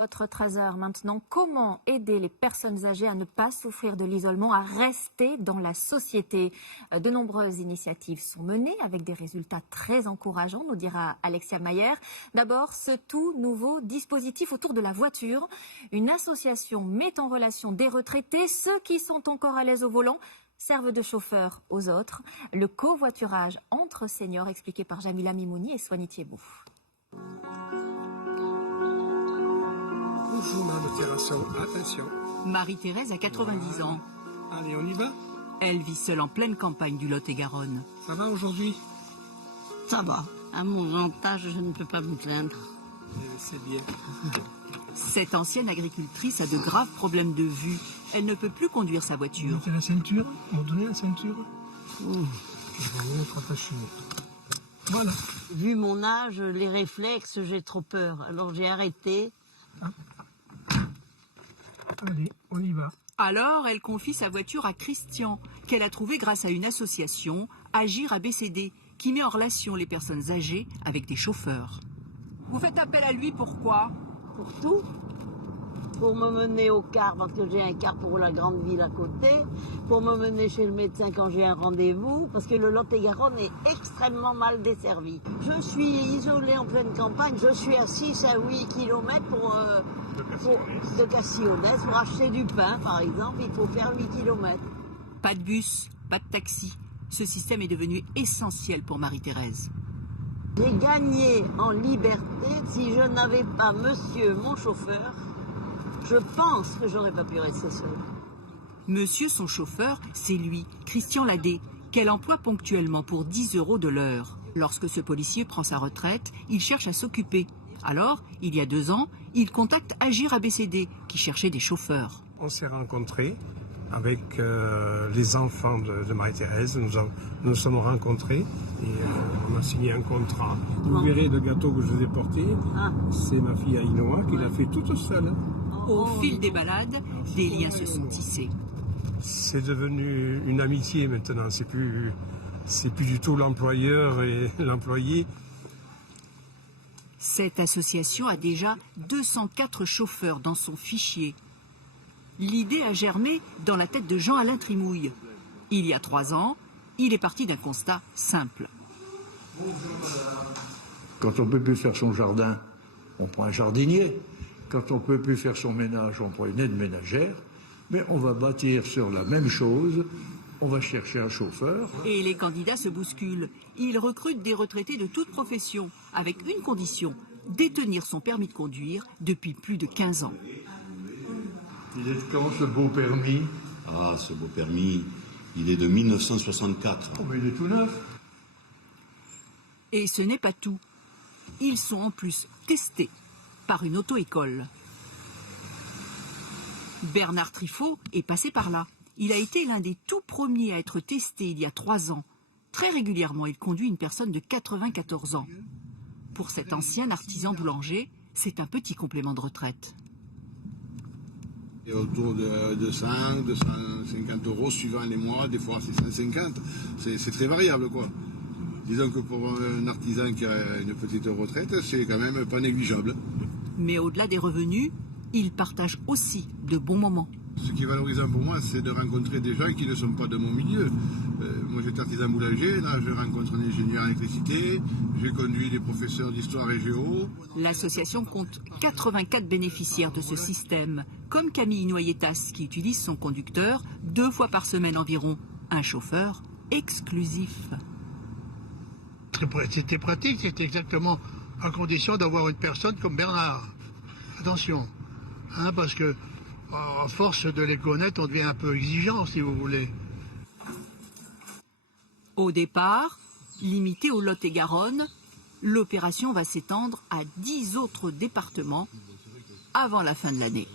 Votre 13h maintenant, comment aider les personnes âgées à ne pas souffrir de l'isolement, à rester dans la société? De nombreuses initiatives sont menées avec des résultats très encourageants, nous dira Alexia Mayer. D'abord, ce tout nouveau dispositif autour de la voiture. Une association met en relation des retraités, ceux qui sont encore à l'aise au volant, servent de chauffeurs aux autres. Le covoiturage entre seniors, expliqué par Jamila Mimouni et Soigny Thiébaut. Bonjour Madame Terrasson, attention. Marie-Thérèse a 90 ans. Allez, on y va? Elle vit seule en pleine campagne du Lot-et-Garonne. Ça va aujourd'hui? Ça va. À mon âge, je ne peux pas me plaindre. C'est bien. Cette ancienne agricultrice a de graves problèmes de vue. Elle ne peut plus conduire sa voiture. Mettez la ceinture, vous donnez la ceinture. On va être attaché. Voilà. Vu mon âge, les réflexes, j'ai trop peur. Alors j'ai arrêté. Allez, on y va. Alors, elle confie sa voiture à Christian, qu'elle a trouvé grâce à une association, Agir ABCD, qui met en relation les personnes âgées avec des chauffeurs. Vous faites appel à lui, pourquoi? Pour tout. Pour me mener au car, parce que j'ai un car pour la grande ville à côté. Pour me mener chez le médecin quand j'ai un rendez-vous. Parce que le Lot-et-Garonne est extrêmement mal desservi. Je suis isolée en pleine campagne. Je suis à 6 à 8 km de Cassillonès. Pour acheter du pain, par exemple, il faut faire 8 km. Pas de bus, pas de taxi. Ce système est devenu essentiel pour Marie-Thérèse. J'ai gagné en liberté si je n'avais pas monsieur, mon chauffeur. Je pense que j'aurais pas pu rester seule. Monsieur, son chauffeur, c'est lui, Christian Ladé, qu'elle emploie ponctuellement pour 10 € de l'heure. Lorsque ce policier prend sa retraite, il cherche à s'occuper. Alors, il y a 2 ans, il contacte Agir ABCD, qui cherchait des chauffeurs. On s'est rencontrés avec les enfants de Marie-Thérèse. Nous nous sommes rencontrés et on a signé un contrat. Vous verrez le gâteau que je vous ai porté. C'est ma fille Aïnoa qui l'a fait toute seule. Au fil des balades, des liens se sont tissés. C'est devenu une amitié maintenant. C'est plus du tout l'employeur et l'employé. Cette association a déjà 204 chauffeurs dans son fichier. L'idée a germé dans la tête de Jean-Alain Trimouille. Il y a 3 ans, il est parti d'un constat simple. Quand on ne peut plus faire son jardin, on prend un jardinier. Quand on ne peut plus faire son ménage, on prend une aide ménagère. Mais on va bâtir sur la même chose. On va chercher un chauffeur. Et les candidats se bousculent. Ils recrutent des retraités de toute profession, avec une condition, détenir son permis de conduire depuis plus de 15 ans. Il est de quand ce beau permis? Ah, ce beau permis, il est de 1964. Oh, mais il est tout neuf. Et ce n'est pas tout. Ils sont en plus testés par une auto-école. Bernard Trifot est passé par là. Il a été l'un des tout premiers à être testé il y a 3 ans. Très régulièrement, il conduit une personne de 94 ans. Pour cet ancien artisan boulanger, c'est un petit complément de retraite. Et autour de 100, 250 € suivant les mois, des fois c'est 150. C'est très variable, quoi. Disons que pour un artisan qui a une petite retraite, c'est quand même pas négligeable. Mais au-delà des revenus, il partage aussi de bons moments. Ce qui est valorisant pour moi, c'est de rencontrer des gens qui ne sont pas de mon milieu. Moi j'étais artisan boulanger, là je rencontre un ingénieur en électricité, j'ai conduit des professeurs d'histoire et géo. L'association compte 84 bénéficiaires de ce système, comme Camille Noyetas qui utilise son conducteur 2 fois par semaine environ, un chauffeur exclusif. C'était pratique, c'était exactement à condition d'avoir une personne comme Bernard. Attention, parce que à force de les connaître, on devient un peu exigeant, si vous voulez. Au départ, limité au Lot-et-Garonne, l'opération va s'étendre à 10 autres départements avant la fin de l'année.